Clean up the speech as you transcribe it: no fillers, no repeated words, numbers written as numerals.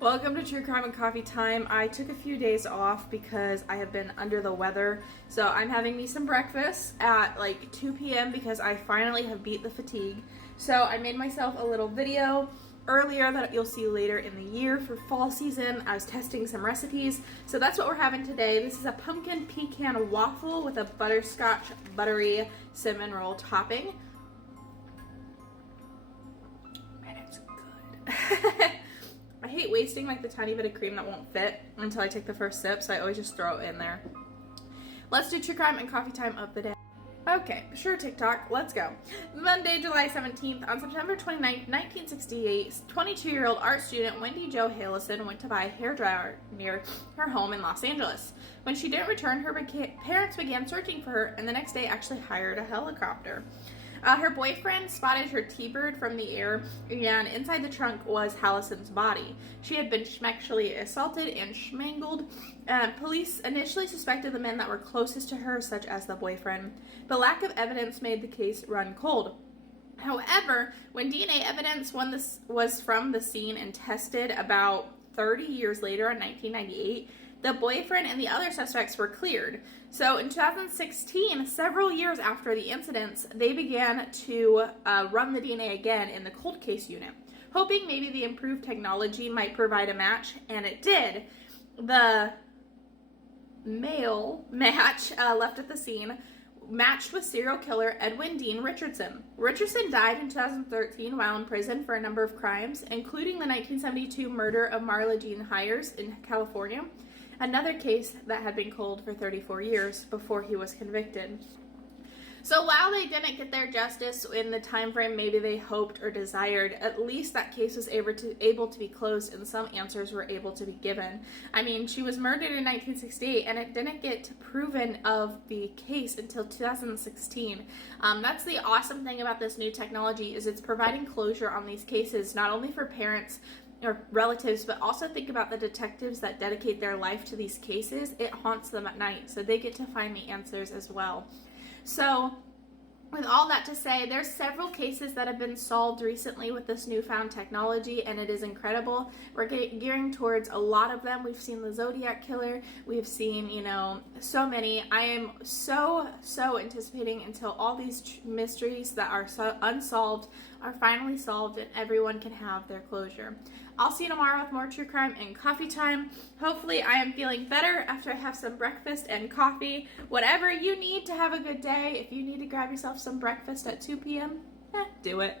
Welcome to True Crime and Coffee Time. I took a few days off because I have been under the weather. So I'm having me some breakfast at like 2 p.m. because I finally have beat the fatigue. So I made myself a little video earlier that you'll see later in the year for fall season. I was testing some recipes. So that's what we're having today. This is a pumpkin pecan waffle with a butterscotch buttery cinnamon roll topping. And it's good. I hate wasting like the tiny bit of cream that won't fit until I take the first sip, so I always just throw it in there. Let's do True Crime and Coffee Time of the day. Okay, sure TikTok, let's go. Monday, July 17th, on September 29th, 1968, 22-year-old art student Wendy Jo Hallison went to buy a hairdryer near her home in Los Angeles. When she didn't return, her parents began searching for her, and the next day actually hired a helicopter. Her boyfriend spotted her T-Bird from the air, and inside the trunk was Hallison's body. She had been sexually assaulted and schmangled. Police initially suspected the men that were closest to her, such as the boyfriend. The lack of evidence made the case run cold. However, when DNA evidence was from the scene and tested about 30 years later in 1998, the boyfriend and the other suspects were cleared. So in 2016, several years after the incidents, they began to run the DNA again in the cold case unit, hoping maybe the improved technology might provide a match, and it did. The male match left at the scene matched with serial killer Edwin Dean Richardson. Richardson died in 2013 while in prison for a number of crimes, including the 1972 murder of Marla Jean Hires in California, another case that had been cold for 34 years before he was convicted. So while they didn't get their justice in the time frame maybe they hoped or desired, at least that case was able to be closed and some answers were able to be given. I mean, she was murdered in 1968 and it didn't get proven of the case until 2016. That's the awesome thing about this new technology, is it's providing closure on these cases, not only for parents or relatives, but also think about the detectives that dedicate their life to these cases. It haunts them at night, so they get to find the answers as well. So with all that to say, there's several cases that have been solved recently with this newfound technology, and it is incredible. We're gearing towards a lot of them. We've seen the Zodiac Killer. We've seen, so many. I am so anticipating until all these mysteries that are unsolved are finally solved and everyone can have their closure. I'll see you tomorrow with more True Crime and Coffee Time. Hopefully I am feeling better after I have some breakfast and coffee. Whatever you need to have a good day, if you need to grab yourself some breakfast at 2 p.m., do it.